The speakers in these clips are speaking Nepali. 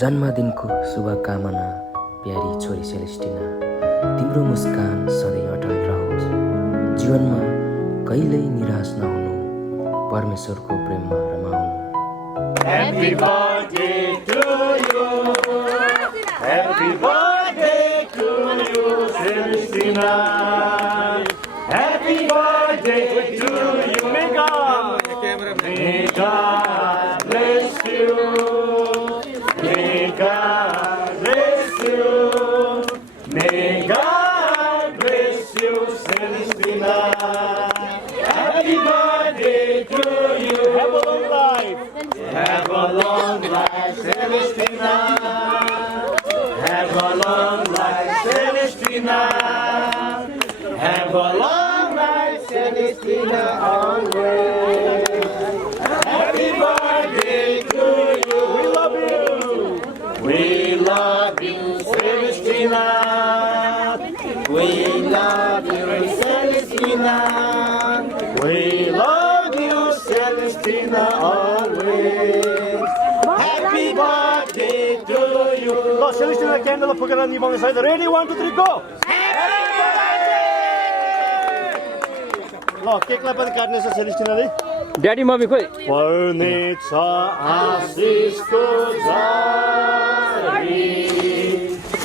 जन्मदिनको शुभकामना प्यारी छोरी सेलेस्टिना, तिम्रो मुस्कान सधैँ अटल रहोस्। जीवनमा कहिल्यै निराश नहुनु, परमेश्वरको प्रेममा रमाउनु। Happy birthday to you. Happy birthday to you, Celestina. Happy birthday to you. May God bless you. May God bless you. May God bless you, Celestina. Happy birthday to you. Have a long life. Have a long life, Celestina. Have a long life, Celestina. Have a long life, Celestina, always. Happy birthday to you. We love you. We love you, Celestina. We love you, Celestina. We love you, Celestina, always. Happy birthday to you. Lo, Celestina, candle फुकेर निभाउने छ है त। Ready, 1, 2, 3, go. ल, केकलाई पनि काट्ने छ सेलेस्टिनाले। ड्याडी मम्मी खोइ पर्ने छ आशिषको झरी,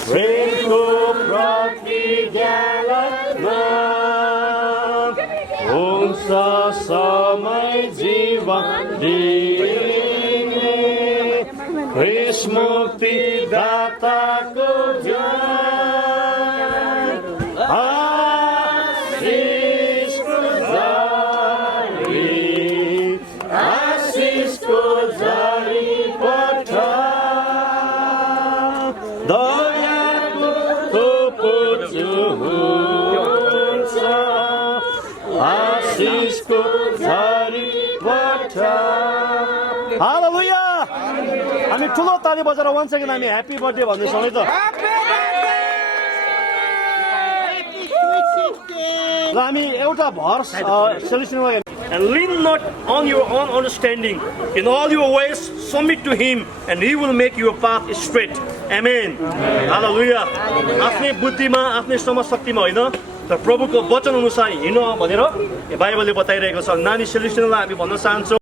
प्रेमको प्रतिज्ञामा हुन्छ समय जीवन दिने, मुक्ति दाताको जय। आशिषको झरी पठा, दयाको थोपो हुन्छ, आशिषको झरी पठा। हालेलुया। हामी ठुलो ताली बजाएर वान सेकेन्ड हामी ह्याप्पी बर्थडे भन्दैछौँ है त। ल, हामी एउटा verse सेलेस्टिनामा And lean not on your own understanding. In all your ways, submit to Him, and He will make your path straight. Amen. Hallelujah. आफ्नै बुद्धिमा, आफ्नै समशक्तिमा होइन, तर प्रभुको वचन अनुसार हिँड्नु भनेर बाइबलले बताइरहेको छ। नानी सेलेस्टिनालाई हामी भन्न चाहन्छौँ।